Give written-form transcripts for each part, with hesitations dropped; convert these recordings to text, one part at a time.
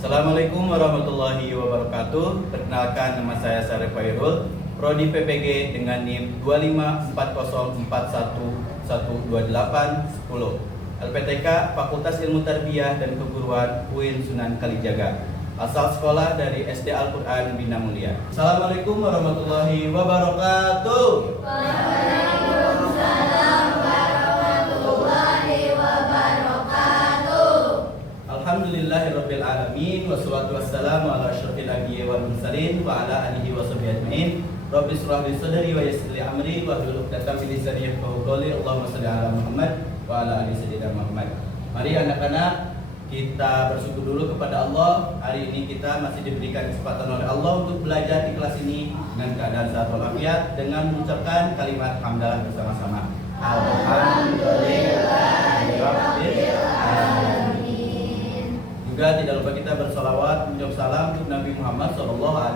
Assalamualaikum warahmatullahi wabarakatuh. Perkenalkan, nama saya Syarif Khairul, Prodi PPG dengan NIM 254041112810. LPTK Fakultas Ilmu Tarbiyah dan Keguruan UIN Sunan Kalijaga. Asal sekolah dari SD Al-Quran Bina Mulia. Assalamualaikum warahmatullahi wabarakatuh. Waalaikumsalam warahmatullahi wabarakatuh. Alhamdulillahirabbil alamin wassalatu wassalamu ala asyrofil anbiya'i wal mursalin wa ala alihi washabihi ajmain. Rabbi shrah li sadri wa yassir li amri wa hlul 'uqdatam min lisani yafqahu qawli. Allahumma shalli ala Muhammad wa ala ali sayyidina Muhammad. Mari anak-anak, kita bersyukur dulu kepada Allah. Hari ini kita masih diberikan kesempatan oleh Allah untuk belajar di kelas ini dengan keadaan sehat walafiat, dengan mengucapkan kalimat hamdalah bersama-sama. Alhamdulillahirabbil alamin. Juga tidak lupa kita bersalawat mengucap salam untuk Nabi Muhammad SAW.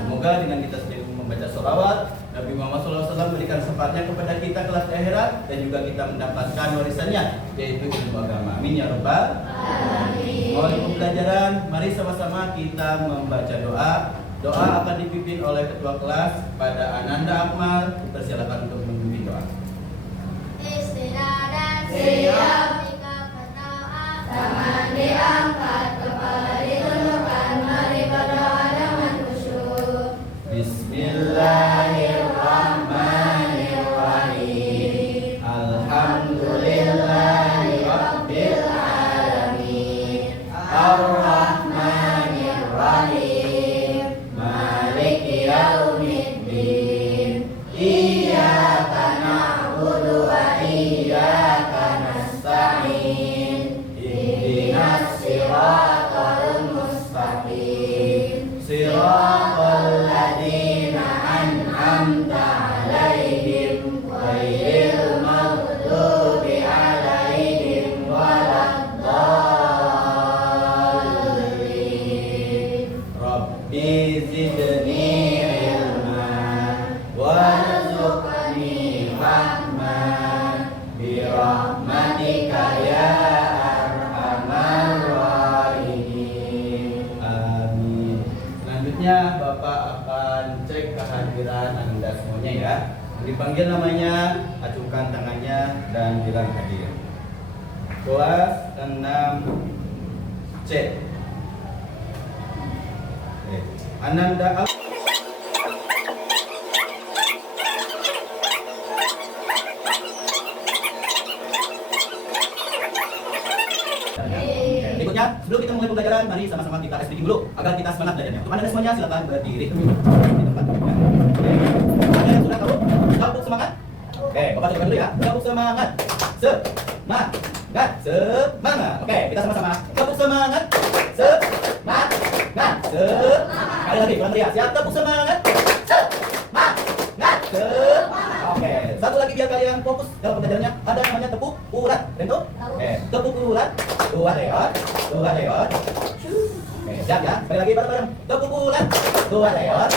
Semoga dengan kita sendiri membaca salawat, Nabi Muhammad SAW memberikan syafaatnya kepada kita kelak di akhirat, dan juga kita mendapatkan warisannya, yaitu ilmu agama. Amin ya rabbal alamin. Mulai pembelajaran, mari sama-sama kita membaca doa. Doa akan dipimpin oleh ketua kelas pada Ananda Akmal. Persilakan untuk memimpin doa. Istirahat siap jika berdoa, tangan diangkat, kepala ditundukkan, mari berdoa dengan khusyuk. Bismillahirrahmanirrahim. Alhamdulillahirabbil alamin. Ar-Rahmanirrahim. Maliki yaumiddin. Iyyaka na'budu wa iyyaka nasta'in. Ihdinas siratal mustaqim. Siratal ladzina an'amta 'alaihim ghairil maghdubi 'alaihim waladdallin. Rabbi zidni ilman warzuqni rahman birahmatika ya arhamar rahimin. Amin. Selanjutnya Bapak akan cek kehadiran Anda semuanya ya. Dipanggil namanya, acungkan tangannya dan bilang hadir. Kelas 6C. Ananda Berikutnya, sebelum kita mulai pembelajaran, mari sama-sama kita speaking dulu agar kita semangat belajarnya. Untuk Anda semuanya, silakan berdiri di tempat. Ada yang sudah tahu? Gabung semangat? Oke, Bapak coba dulu ya. Gabung semangat. Semangat. Semangat. Oke, kita sama-sama. Gabung semangat. Semangat. Sekali lagi, kurang meriah. Siap, tepuk semangat. Semangat. Oke, satu lagi biar kalian fokus dalam pembelajarannya. Ada namanya tepuk urat. Tentu? Oke, tepuk urat. Dua reot. Oke, siap ya. Sekali lagi bareng-bareng. Tepuk urat. Dua reot.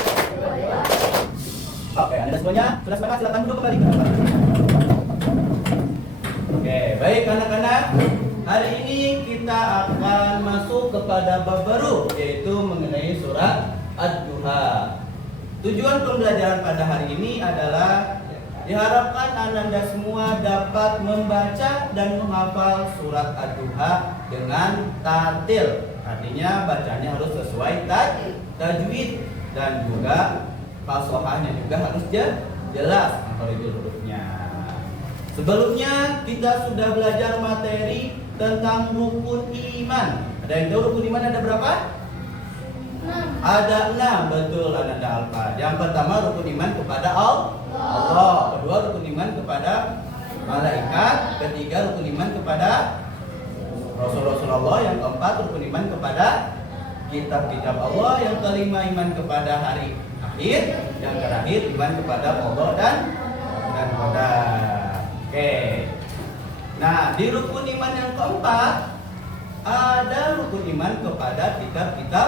Oke, Anda semuanya sudah semangat, silakan duduk kembali. Oke, baik anak-anak. Hari ini kita akan masuk kepada bab baru, yaitu mengenai surat Ad-Duha. Tujuan pembelajaran pada hari ini adalah diharapkan Ananda semua dapat membaca dan menghafal surat Ad-Duha dengan tartil. Artinya bacanya harus sesuai tajwid, dan juga fasohahnya juga harus jelas menghafal hurufnya. Sebelumnya kita sudah belajar materi tentang rukun iman. Ada yang tahu rukun iman ada berapa? 6. Ada 6, betul Ananda Alfa. Yang pertama rukun iman kepada Allah. Kedua rukun iman kepada malaikat. Ketiga rukun iman kepada Rasulullah. Yang keempat rukun iman kepada kitab-kitab Allah. Yang kelima iman kepada hari akhir. Yang terakhir iman kepada Allah dan qadar. Oke. Nah, di rukun iman yang keempat ada rukun iman kepada kitab-kitab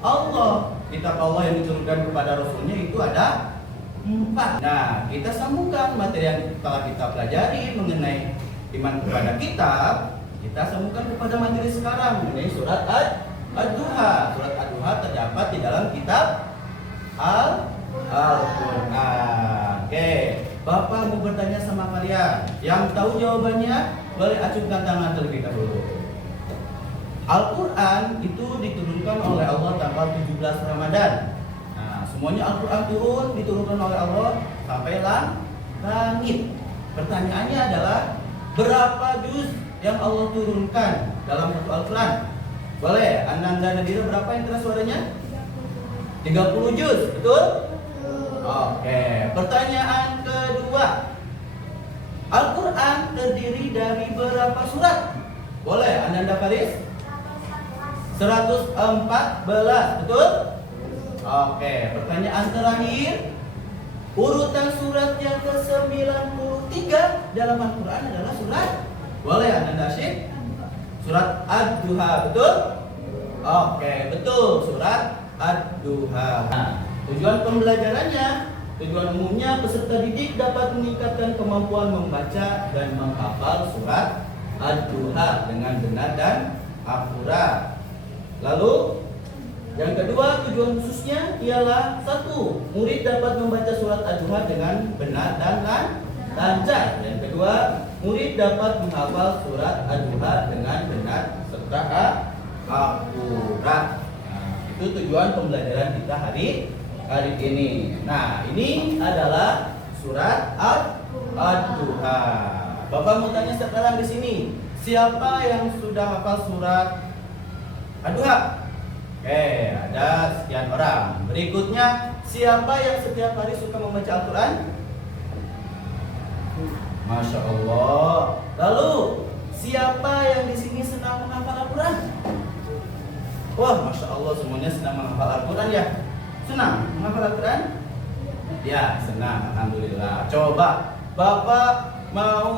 Allah. Kitab Allah yang diturunkan kepada Rasulnya itu ada 4. Nah, kita sambungkan materi yang telah kita pelajari mengenai iman kepada kitab kita sambungkan kepada materi sekarang mengenai surat Ad-Duha. Surat Ad-Duha terdapat di dalam kitab Al-Quran. Oke, Bapak mau bertanya sama kalian. Yang tahu jawabannya boleh acungkan tangan terlebih dahulu. Al-Quran itu diturunkan oleh Allah tanggal 17 Ramadan. Nah, semuanya Al-Quran diturunkan oleh Allah sampai langit. Pertanyaannya adalah berapa juz yang Allah turunkan dalam satu Al-Quran? Boleh, Ananda Nadira berapa yang keras suaranya? 30 juz, betul? Oke, pertanyaan kedua. Al-Quran terdiri dari berapa surat? Boleh, Ananda Faris? 114, betul? Oke, pertanyaan terakhir. Urutan surat yang ke-93 dalam Al-Quran adalah surat, boleh Ananda Syed? Surat Ad-Duha, betul? Oke, betul, surat Ad-Duha. Nah, tujuan pembelajarannya, tujuan umumnya peserta didik dapat meningkatkan kemampuan membaca dan menghafal surat Ad-Duha dengan benar dan akurat. Lalu yang kedua, tujuan khususnya ialah 1. Murid dapat membaca surat Ad-Duha dengan benar dan lancar. Yang kedua, murid dapat menghafal surat Ad-Duha dengan benar serta akurat. Nah, itu tujuan pembelajaran kita hari ini. Nah, ini adalah surat Ad-Duha. Bapak mau tanya sekarang di sini, siapa yang sudah hafal surat Ad-Duha? Oke, ada sekian orang. Berikutnya, siapa yang setiap hari suka membaca Al-Quran? Masya Allah. Lalu, siapa yang di sini senang menghafal Al-Quran? Wah, Masya Allah, semuanya senang menghafal Al-Quran ya? Senang menghafal Al-Quran? Ya, senang. Alhamdulillah. Coba, Bapak mau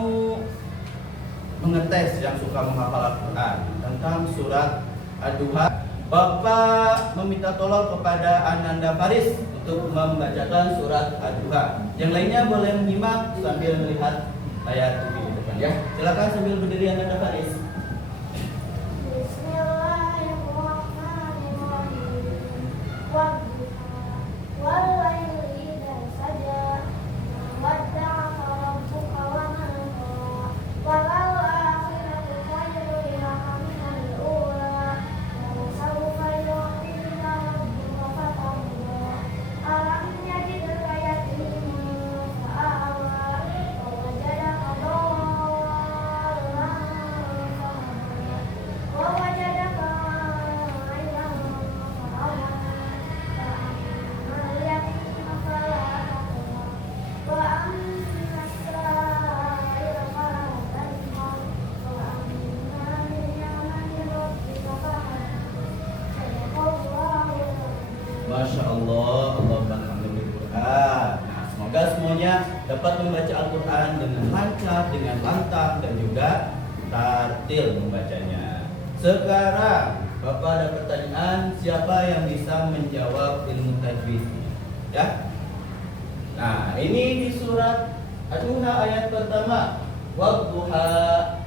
mengetes yang suka menghafal Al-Quran tentang surat Ad-Duha. Bapak meminta tolong kepada Ananda Faris untuk membacakan surat Ad-Duha. Yang lainnya boleh menyimak sambil melihat ayat di depan ya. Silakan sambil berdiri Ananda Faris. Masya Allah, Allah Alhamdulillah Quran. Nah, semoga semuanya dapat membaca Al-Quran dengan lancar, dengan lantang, dan juga tartil membacanya. Sekarang, Bapak ada pertanyaan, siapa yang bisa menjawab ilmu tajwid? Ya. Nah, ini di surat Ad-Duha ayat pertama. Wadduha.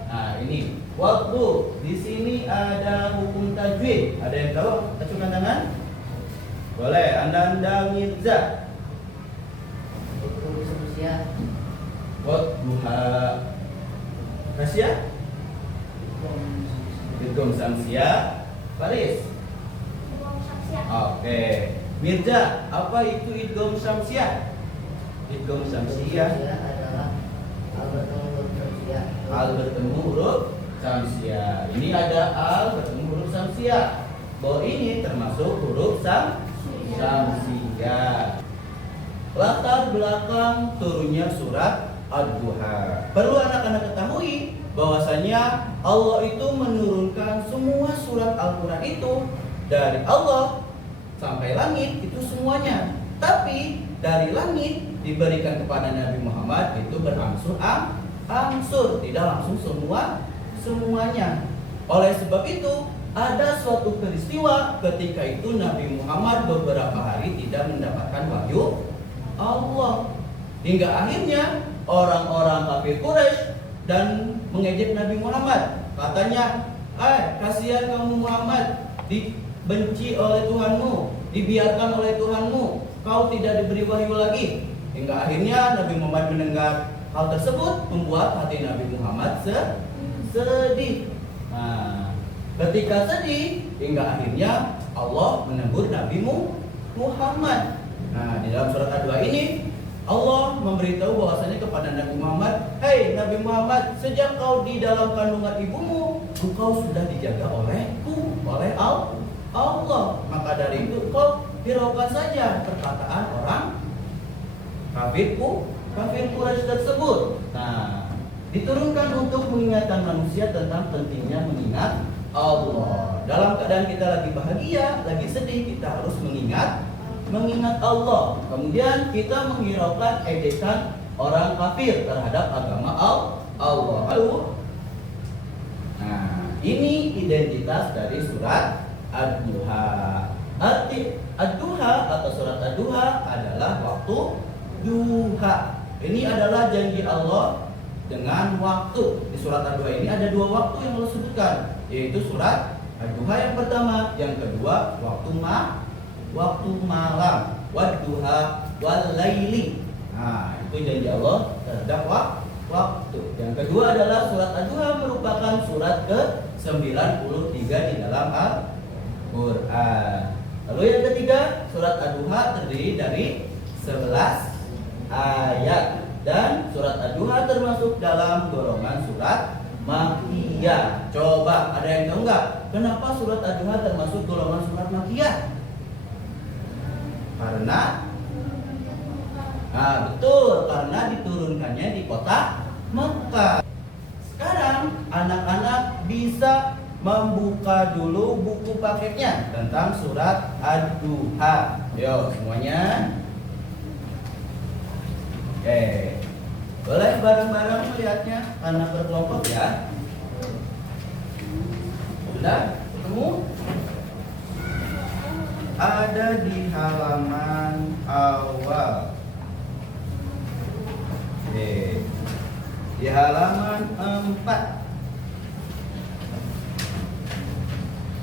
Nah, ini waktu. Di sini ada hukum tajwid. Ada yang tahu? Acungkan tangan. Boleh, Anda Mirza. Wadduha. Rasia? Idgham Samsia. Faris. Oke. Mirza, apa itu idgham Samsia? Idgham Samsia adalah al bertemu huruf Samsia. Ini ada al bertemu huruf Samsia. Bahwa ini termasuk huruf Samsia. Latar belakang turunnya surat Ad-Duha. Perlu anak-anak ketahui bahwasanya Allah itu menurunkan semua surat Al-Quran itu dari Allah sampai langit itu semuanya. Tapi dari langit diberikan kepada Nabi Muhammad itu berangsur-angsur, tidak langsung semuanya. Oleh sebab itu ada suatu peristiwa ketika itu Nabi Muhammad beberapa hari tidak mendapatkan wahyu Allah. Hingga akhirnya orang-orang kafir Quraisy dan mengejek Nabi Muhammad. Katanya, kasihan kamu Muhammad, dibenci oleh Tuhanmu, dibiarkan oleh Tuhanmu, kau tidak diberi wahyu lagi. Hingga akhirnya Nabi Muhammad mendengar hal tersebut, membuat hati Nabi Muhammad sedih. Nah, ketika sedih, hingga akhirnya Allah menegur Nabi Muhammad. Nah, di dalam surat Ad-Duha ini Allah memberitahu bahwasanya kepada Nabi Muhammad, "Hei Nabi Muhammad, sejak kau di dalam kandungan ibumu, engkau sudah dijaga olehku, oleh Allah. Maka dari itu kau hiraukan saja perkataan orang kafir Quraisy tersebut." Nah, diturunkan untuk mengingatkan manusia tentang pentingnya mengingat Allah. Dalam keadaan kita lagi bahagia, lagi sedih, kita harus mengingat Allah. Kemudian kita menghiraukan ejekan orang kafir terhadap agama Allah. Lalu, nah, ini identitas dari surat Ad-Duha. Arti Ad-Duha atau surat Ad-Duha adalah waktu duha. Ini adalah janji Allah dengan waktu. Di surat Ad-Duha ini ada dua waktu yang Allah sebutkan, yaitu surat Ad-Duha yang pertama, yang kedua waktu malam, wadduha walaili. Nah, itu janji Allah terhadap waktu. Yang kedua adalah surat Ad-Duha merupakan surat ke-93 di dalam Al-Qur'an. Lalu yang ketiga, surat Ad-Duha terdiri dari 11 ayat, dan surat Ad-Duha termasuk dalam golongan surat Makkiyah. Coba ada yang tahu nggak kenapa surat Ad-Duha termasuk golongan surat Makkiyah? Karena betul, karena diturunkannya di kota Mekah. Sekarang anak-anak bisa membuka dulu buku paketnya tentang surat Ad-Duha. Yo semuanya. Oke. Boleh bareng-bareng melihatnya karena berkelompok ya. Sudah ketemu? Ada di halaman awal. Oke. Di halaman 4.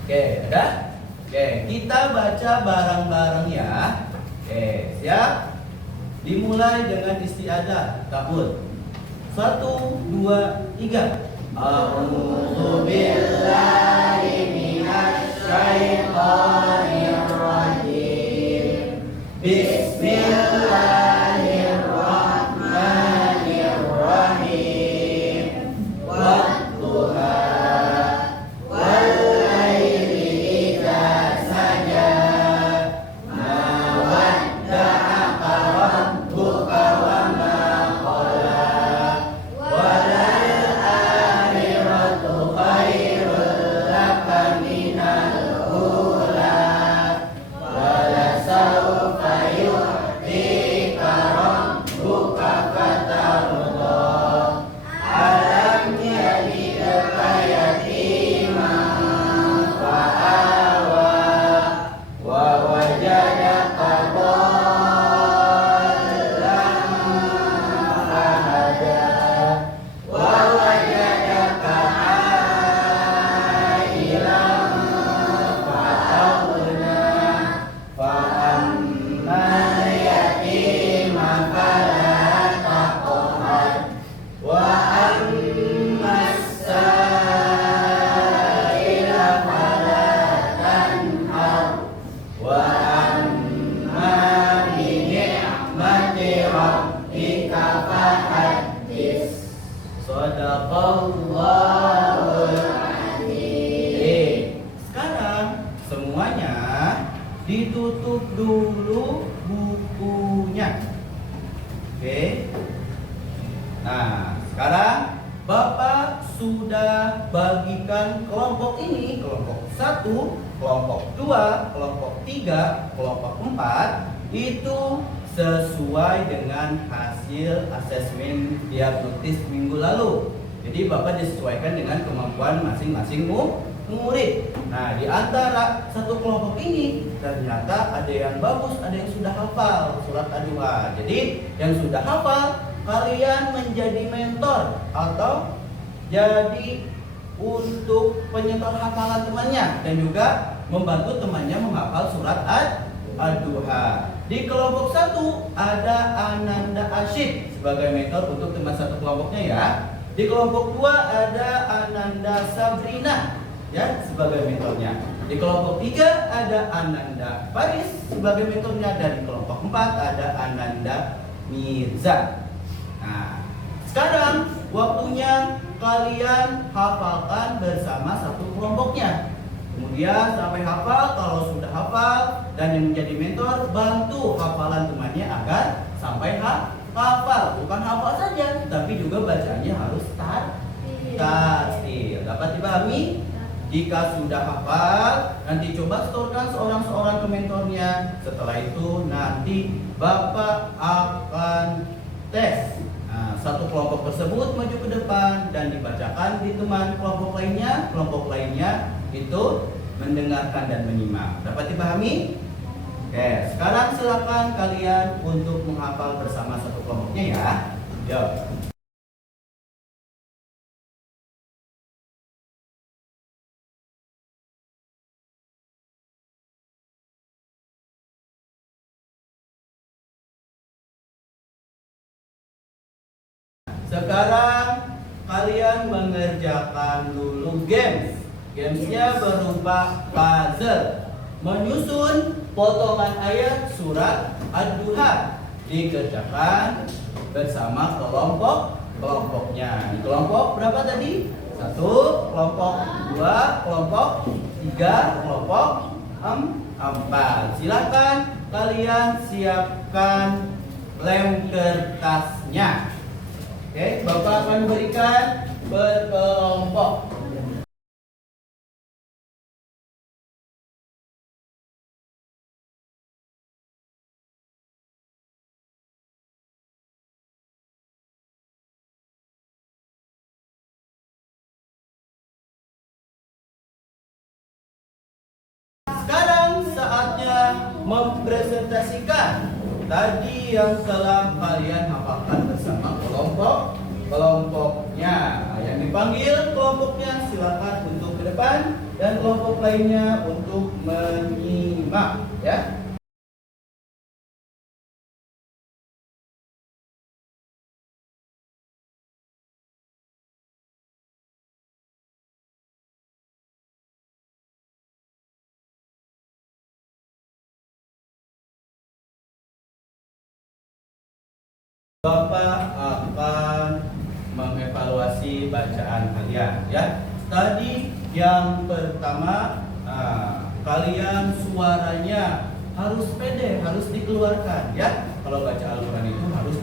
Oke, ada? Oke, kita baca bareng-bareng ya. Oke, siap? Dimulai dengan isti'adzah ta'awudz. 1, 2, 3. A'udzu billahi minasy syaithanir rajim. Bismillahirrahmanirrahim. Wadduha wal-laili idza saja. Ma wadda'aka rabbuka wa ma qala. Walal akhiratu khairul laka minal ula. Walasawfa yu'tika rabbuka fatarda. Alam yalidka yatiman fa'awa. Wa wajadaka dhallan fahada. Wa wajadaka ailan fa'aghna. Fa'ammal yatima fala taqhar. Wa ammas sa'ila fala tanhar. Wa amma bi ni'mati rabbika fahaddits. Shadaqallahul azim. Sekarang semuanya ditutup dulu bukunya. Oke. Nah, sekarang Bapak sudah bagikan kelompok ini, kelompok 1, kelompok 2, kelompok 3, kelompok 4 itu sesuai dengan hasil asesmen diagnostis minggu lalu. Jadi Bapak disesuaikan dengan kemampuan masing-masing murid. Nah, di antara satu kelompok ini ternyata ada yang bagus, ada yang sudah hafal surat Ad-Duha. Jadi yang sudah hafal, kalian menjadi mentor atau jadi untuk penyetor hafalan temannya dan juga membantu temannya menghafal surat Ad-Duha. Di kelompok 1 ada Ananda Asyik sebagai mentor untuk teman satu kelompoknya ya. Di kelompok 2 ada Ananda Sabrina ya sebagai mentornya. Di kelompok 3 ada Ananda Faris sebagai mentornya dan di kelompok 4 ada Ananda Mirza. Nah, sekarang waktunya kalian hafalkan bersama satu kelompoknya. Kemudian sampai hafal, kalau sudah hafal dan yang menjadi mentor bantu hafalan temannya agar sampai hafal. Bukan hafal saja, tapi juga bacaannya harus tartil. Dapat dipahami? Jika sudah hafal, nanti coba setorkan seorang-seorang ke mentornya. Setelah itu nanti Bapak akan tes. Nah, satu kelompok tersebut maju ke depan dan dibacakan di teman kelompok lainnya. Kelompok lainnya itu mendengarkan dan menyimak. Dapat dipahami? Oke, sekarang silakan kalian untuk menghafal bersama satu kelompoknya ya. Yuk. Sekarang kalian mengerjakan dulu games. Gamesnya berupa puzzle, menyusun potongan ayat surat Ad-Duha. Dikerjakan bersama kelompoknya. Di kelompok berapa tadi? 1, kelompok 2, kelompok 3, kelompok 4. Silakan kalian siapkan lem kertasnya. Oke, Bapak akan berikan berkelompok. Sekarang saatnya mempresentasikan tadi yang telah kalian hafalkan bersama kelompoknya. Yang dipanggil kelompoknya silakan untuk ke depan dan kelompok lainnya untuk menyimak ya. Bapak akan mengevaluasi bacaan kalian ya. Tadi yang pertama kalian suaranya harus pede, harus dikeluarkan ya. Kalau baca Al-Quran itu harus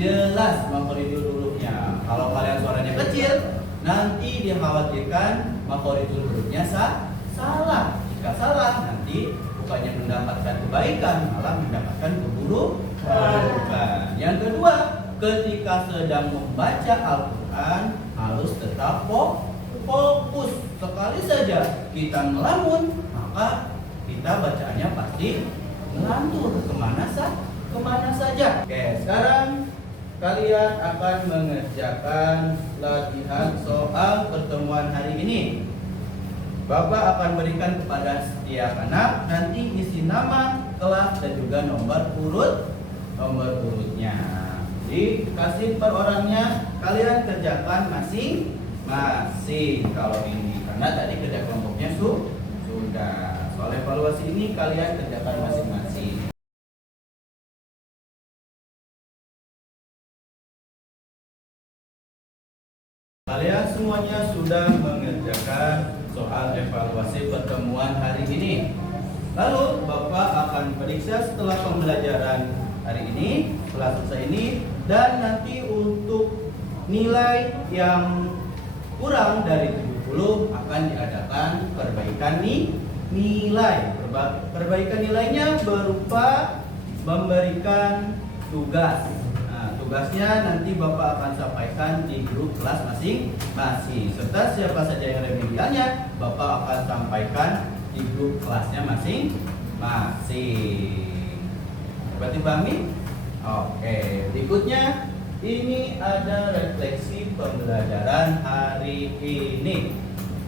jelas makhorijul hurufnya. Kalau kalian suaranya kecil, nanti dikhawatirkan makhorijul hurufnya salah. Jika salah, nanti bukannya mendapatkan kebaikan, malah mendapatkan keburukan. Yang kedua, ketika sedang membaca Al-Quran harus tetap fokus. Sekali saja kita ngelamun, maka kita bacaannya pasti ngelantur kemana saja. Oke, sekarang kalian akan mengerjakan latihan soal pertemuan hari ini. Bapak akan berikan kepada setiap anak nanti isi nama, kelas dan juga nomor urutnya. Dikasih per orangnya, kalian kerjakan masing-masing. Kalau ini karena tadi kerja kelompoknya sudah. Soal evaluasi ini kalian kerjakan masing-masing. Kalian semuanya sudah mengerjakan soal evaluasi pertemuan hari ini. Lalu Bapak akan periksa setelah pembelajaran hari ini, setelah selesai ini, dan nanti untuk nilai yang kurang dari 70 akan diadakan perbaikan nilai. Perbaikan nilainya berupa memberikan tugas. Tugasnya nanti Bapak akan sampaikan di grup kelas masing-masing. Serta siapa saja yang remedialnya, Bapak akan sampaikan di grup kelasnya masing-masing. Berarti pahami? Oke, berikutnya ini ada refleksi pembelajaran hari ini.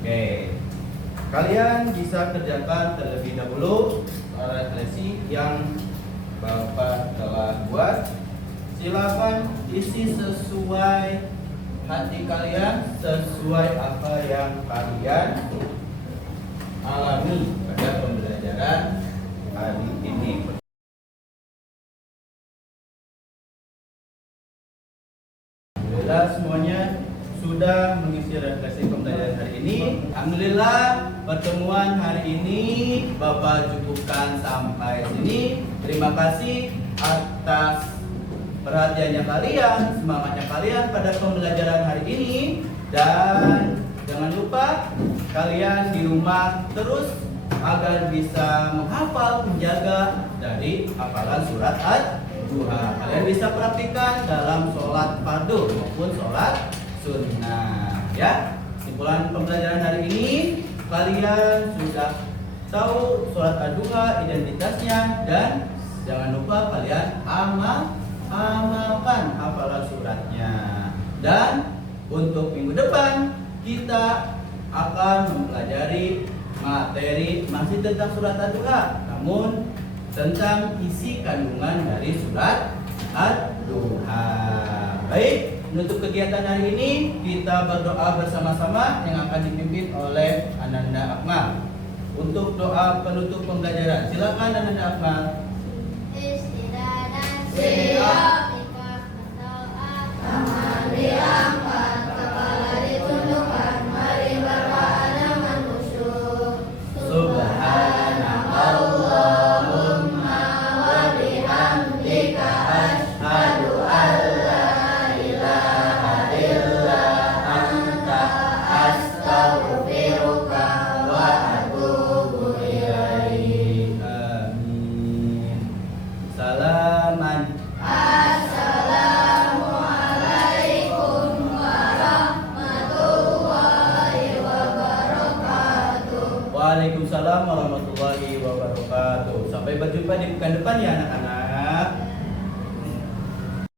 Oke. Kalian bisa kerjakan terlebih dahulu refleksi yang Bapak telah buat. Silakan isi sesuai hati kalian, sesuai apa yang kalian alami pada pembelajaran hari ini. Alhamdulillah semuanya sudah mengisi refleksi pembelajaran hari ini. Alhamdulillah pertemuan hari ini Bapak cukupkan sampai sini. Terima kasih atas perhatiannya kalian, semangatnya kalian pada pembelajaran hari ini. Dan jangan lupa kalian di rumah terus agar bisa menghafal, menjaga dari hafalan surat Ad-Duha. Kalian bisa praktikkan dalam sholat fardu maupun sholat sunnah. Ya, kesimpulan pembelajaran hari ini, kalian sudah tahu sholat Ad-Duha, identitasnya, dan jangan lupa kalian amalkan hafalan suratnya. Dan untuk minggu depan kita akan mempelajari materi masih tentang surat Ad-Duha, namun tentang isi kandungan dari surat Ad-Duha. Baik, menutup kegiatan hari ini kita berdoa bersama-sama yang akan dipimpin oleh Ananda Akmal. Untuk doa penutup pembelajaran, silakan Ananda Akmal. Siap. Tangan diangkat, kepala ditundukkan, mari berdoa dengan khusyuk. Subhanallahumma wa bihamdika, asyhadu an la ilaha illa anta, astaghfiruka wa atubu ilaik. Amin. Salaman. Assalamualaikum warahmatullahi wabarakatuh. Waalaikumsalam warahmatullahi wabarakatuh. Sampai berjumpa di pekan depan ya anak-anak.